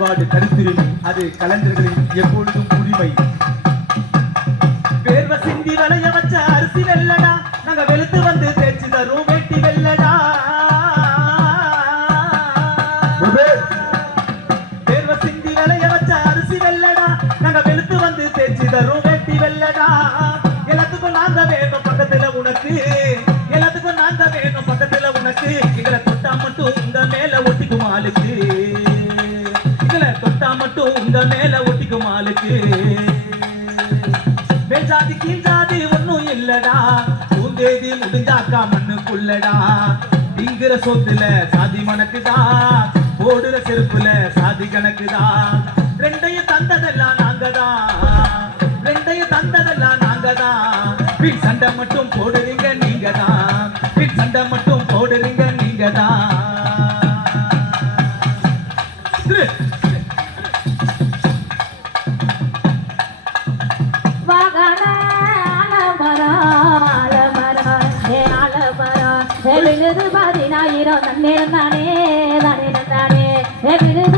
பண்பாடு கருத்துரிமை அது கலைஞர்களின் எப்பொழுதும் உரிமை. வேர்வை சிந்தி வளைய வச்ச அரிசி வெல்லடா நாங்க வெளுத்து வந்து தேய்ச்சி தரும் வேட்டி வெல்லடா வேர்வை சிந்தி வளைய வச்ச அரிசி வெல்லடா நாங்க வெளுத்து வந்து தேய்ச்சி தரும் வேட்டி வெல்லடா எல்லாத்துக்கும் நாங்க வேணும் பக்கத்துல உனக்கு எங்களை மட்டும் உங்க மேல ஒட்டிக்கும் ஆளுக்கு. மேஜாதி கீழ்ஜாதி ஒன்னும் இல்லடா. பூந்தேதி முடிஞ்சாக்கா மண்ணுக்குள்ளடா. திங்கிற சொத்துல சாதி மணக்குதா? போடுற செருப்புல சாதி கணக்குதா? ரெண்டையும் தந்ததெல்லாம் நாங்கதான் ரெண்டையும் தந்ததெல்லாம் நாங்கதான் பின் சண்டை மட்டும் போடுறீங்க நீங்க தான் பின் சண்டை மட்டும் போடுறீங்க நீங்க தான் பதினாயிரம் நன்னேரம் தானே தானே தானே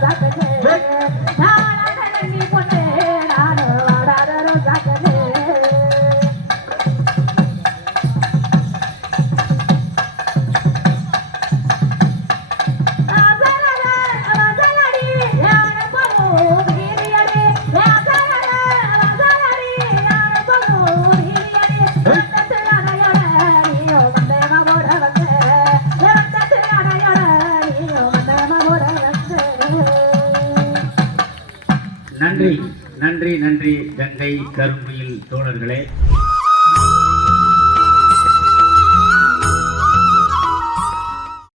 that's okay. நன்றி நன்றி நன்றி கங்கை கருமையில் தோழர்களே